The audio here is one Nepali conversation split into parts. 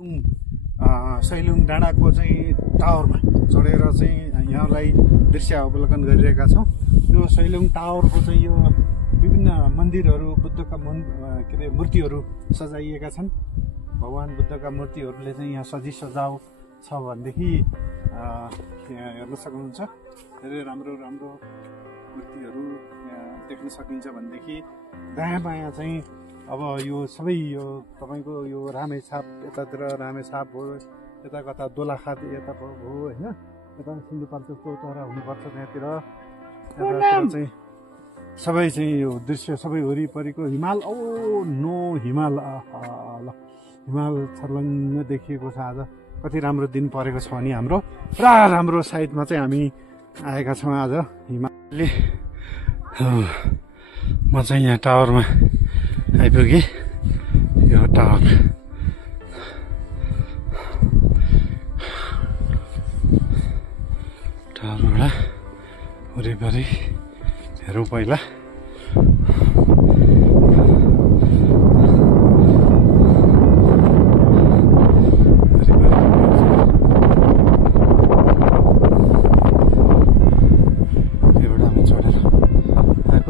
सैलुङ डाँडाको चाहिँ टावरमा चढेर चाहिँ यहाँलाई दृश्य अवलोकन गरिरहेका छौँ। यो सैलुङ टावरको चाहिँ यो विभिन्न मन्दिरहरू बुद्धका के अरे मूर्तिहरू सजाइएका छन्। भगवान बुद्धका मूर्तिहरूले चाहिँ यहाँ सजाउ छ भनेदेखि यहाँ हेर्न सक्नुहुन्छ। धेरै राम्रो राम्रो मूर्तिहरू यहाँ देख्न सकिन्छ भनेदेखि दायाँ बायाँ चाहिँ अब यो सबै यो तपाईँको यो रामेछाप यतातिर रामेछाप हो, यता कता दोलाखात यता हो होइन, यता सिन्धुपाल्चोकको तरा हुनुपर्छ त्यहाँतिर चाहिँ सबै चाहिँ यो दृश्य सबै वरिपरिको हिमाल नो हिमाल हिमाल छर्लङ्ग देखिएको छ। आज कति राम्रो दिन परेको छ भने हाम्रो पुरा राम्रो साइडमा चाहिँ हामी आएका छौँ आज हिमालले। म चाहिँ यहाँ टावरमा आइपुगेँ। यो टावर टावरबाट वरिपरि हेरौँ पहिला।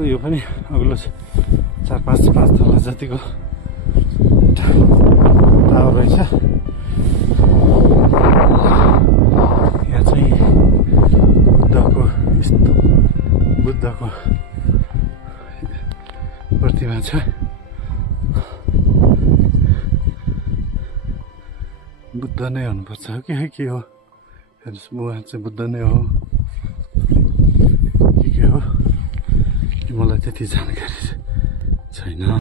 यो पनि अग्लो 4-5 तला जतिको टावर रहेछ। यहाँ चाहिँ बुद्धको प्रतिमा छ। बुद्ध नै हुनुपर्छ कि के हो? हेर्नुहोस् उहाँ चाहिँ बुद्ध नै हो के हो? मलाई त्यति जानकारी छैन।